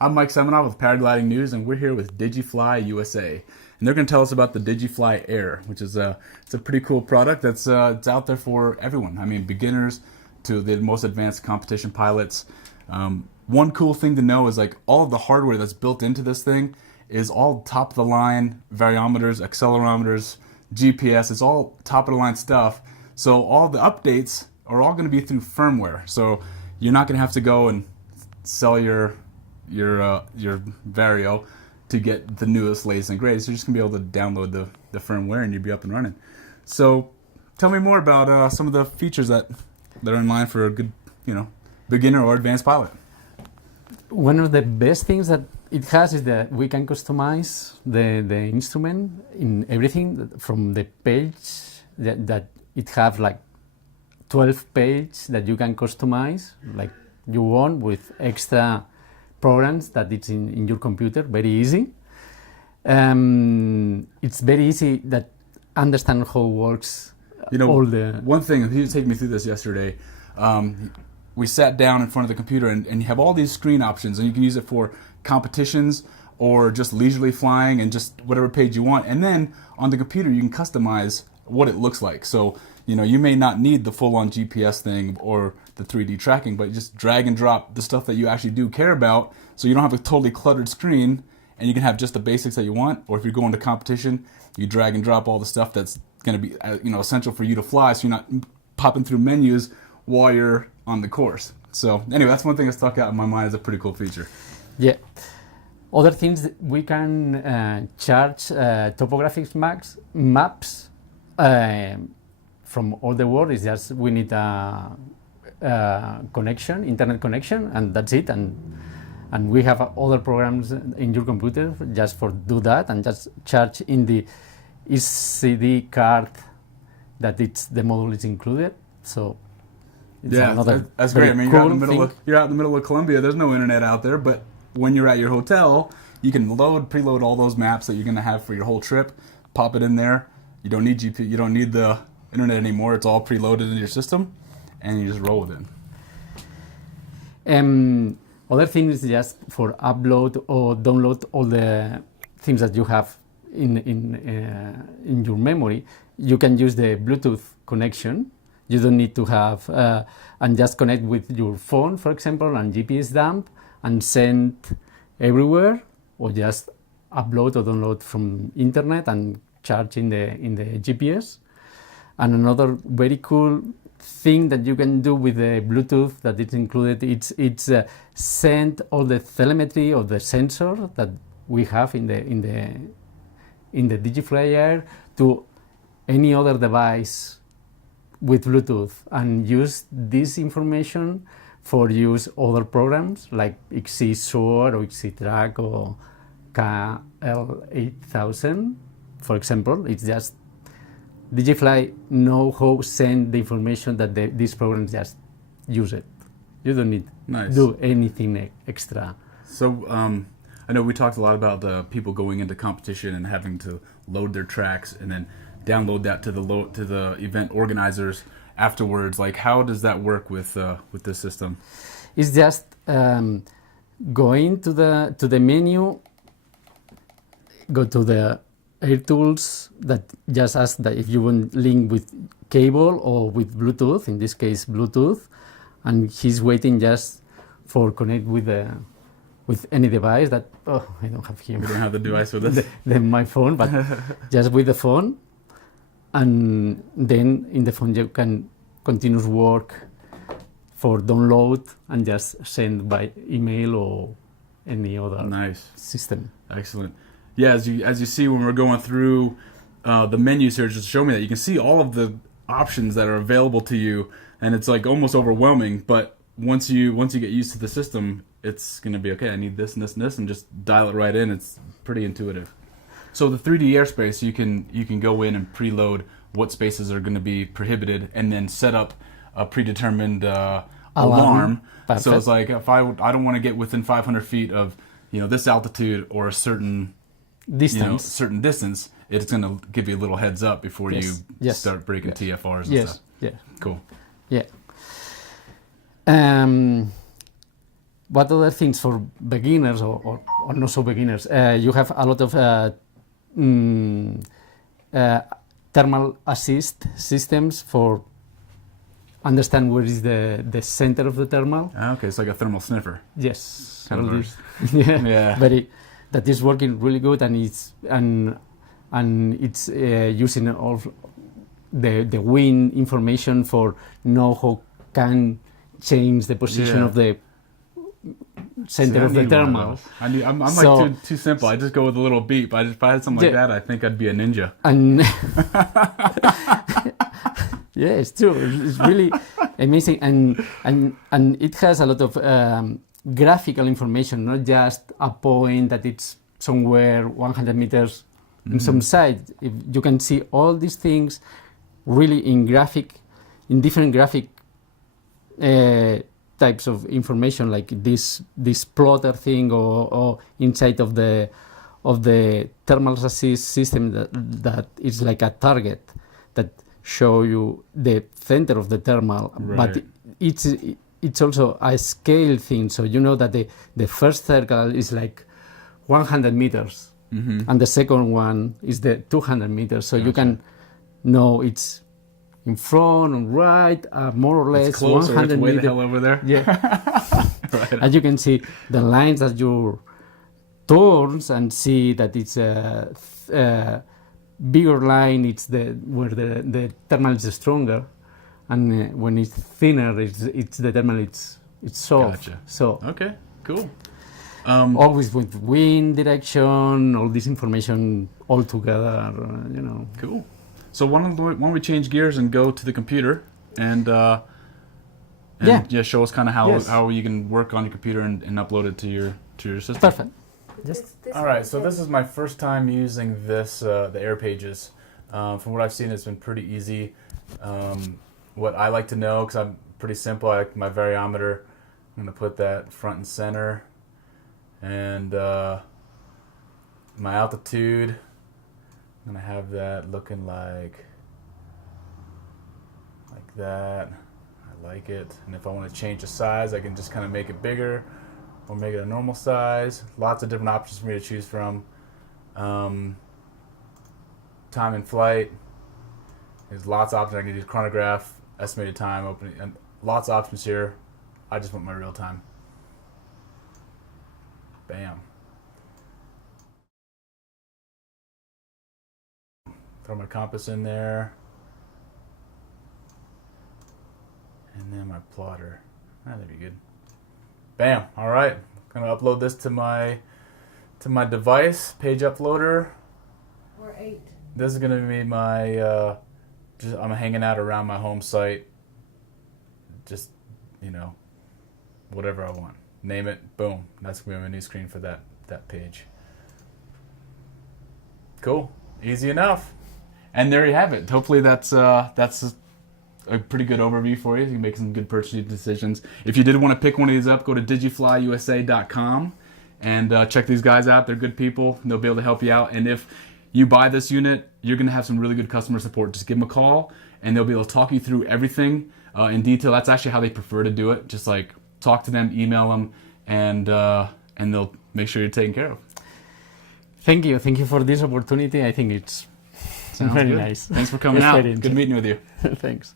I'm Mike Semenov with Paragliding News, and we're here with Digifly USA. And they're going to tell us about the Digifly Air, which is it's a pretty cool product that's it's out there for everyone. I mean, beginners to the most advanced competition pilots. One cool thing to know is like all of the hardware that's built into this thing is all top of the line variometers, accelerometers, GPS. It's all top of the line stuff. So all the updates are all going to be through firmware. So you're not going to have to go and sell your Vario to get the newest, latest, and greatest. You're just gonna be able to download the firmware and you'll be up and running. So, tell me more about some of the features that are in line for a good, beginner or advanced pilot. One of the best things that it has is that we can customize the instrument in everything from the page that it have like 12 pages that you can customize like you want with extra programs that it's in your computer, very easy. It's very easy that understand how it works. One thing, he was taking me through this yesterday. We sat down in front of the computer and you have all these screen options and you can use it for competitions or just leisurely flying and just whatever page you want. And then on the computer you can customize what it looks like. So, you may not need the full-on GPS thing or the 3D tracking, but just drag and drop the stuff that you actually do care about so you don't have a totally cluttered screen and you can have just the basics that you want. Or if you're going to competition, you drag and drop all the stuff that's going to be essential for you to fly so you're not popping through menus while you're on the course. So anyway, that's one thing that stuck out in my mind as a pretty cool feature. Yeah. Other things, we can charge topographic maps from all the world. Is just we need a connection, internet connection, and that's it. And we have other programs in your computer just for do that and just charge in the SD card that the module is included. So it's that's great. I mean, cool you're out in the middle of Colombia. There's no internet out there, but when you're at your hotel, you can preload all those maps that you're going to have for your whole trip. Pop it in there. You don't need GP. You don't need the internet anymore. It's all preloaded into your system, and you just roll with it. Other thing is just for upload or download all the things that you have in your memory. You can use the Bluetooth connection. You don't need to have and just connect with your phone, for example, and GPS dump and send everywhere, or just upload or download from internet and charge in the GPS. And another very cool thing that you can do with the Bluetooth that is included, it's send all the telemetry of the sensor that we have in the Digifly Air to any other device with Bluetooth and use this information for use other programs like XC Soar or XC Track or KL8000, for example. It's just Digifly know how to send the information that these programs just use it. You don't need to do anything extra. So I know we talked a lot about the people going into competition and having to load their tracks and then download that to the event organizers afterwards. Like, how does that work with this system? It's just going to the menu, go to the Air Tools, that just ask that if you want link with cable or with Bluetooth, in this case Bluetooth, and he's waiting just for connect with any device that, I don't have here. We don't have the device with us. My phone, but just with the phone. And then in the phone you can continuous work for download and just send by email or any other system. Excellent. Yeah, as you see when we're going through the menus here, just show me that you can see all of the options that are available to you, and it's like almost overwhelming. But once you get used to the system, it's going to be okay. I need this and this and this, and just dial it right in. It's pretty intuitive. So the 3D airspace, you can go in and preload what spaces are going to be prohibited, and then set up a predetermined alarm. So it's like if I don't want to get within 500 feet of this altitude or a certain distance, it's going to give you a little heads up before you start breaking TFRs and stuff. Yeah. Cool. Yeah. what other things for beginners or not so beginners? You have a lot of thermal assist systems for understand where is the center of the thermal. Okay, it's like a thermal sniffer. Yes, Kind of all this. Yeah. Yeah. That is working really good, and it's using all the wind information for know how can change the position Yeah. of the center See, I of the need one of thermal. those. I'm So- like too simple. I just go with a little beep. If I had something like Yeah. that, I think I'd be a ninja. And yeah, it's true. It's really amazing, and it has a lot of graphical information, not just a point that it's somewhere 100 meters in some side. If you can see all these things really in different graphic types of information, like this plotter thing, or inside of the thermal assist system that is like a target that show you the center of the thermal, but Right. it's also a scale thing. So you know that the first circle is like 100 meters, and the second one is the 200 meters. So you can know it's in front and right, more or less It's close, or 100 it's way the meters. hell over there. Yeah. Right. And you can see the lines that you turns and see that it's a bigger line. It's where the thermal is stronger, and when it's thinner, it's the thermal it's soft. Gotcha. So Okay, cool. always with wind direction, all this information all together. Cool. So why don't we change gears and go to the computer and show us kind of how you can work on your computer and upload it to your system. Perfect. All right, so this is my first time using this, the Air Pages. From what I've seen, it's been pretty easy. What I like to know, because I'm pretty simple, I like my variometer. I'm going to put that front and center. And my altitude, I'm going to have that looking like that. I like it. And if I want to change the size, I can just kind of make it bigger or make it a normal size. Lots of different options for me to choose from. Time in flight. There's lots of options. I can use chronograph, estimated time, opening, and lots of options here. I just want my real time. Bam. Throw my compass in there. And then my plotter. That'd be good. Bam. All right. I'm gonna upload this to my device, page uploader. Or 8. This is gonna be my I'm hanging out around my home site. Just, whatever I want. Name it, boom. That's gonna be my new screen for that page. Cool. Easy enough. And there you have it. Hopefully that's a pretty good overview for you. You can make some good purchasing decisions. If you did want to pick one of these up, go to digiflyusa.com and check these guys out. They're good people. They'll be able to help you out. And if you buy this unit, you're going to have some really good customer support. Just give them a call, and they'll be able to talk you through everything in detail. That's actually how they prefer to do it. Just like talk to them, email them, and they'll make sure you're taken care of. Thank you for this opportunity. I think it's Sounds very good. nice. Thanks for coming It's out. very Good meeting with you. Thanks.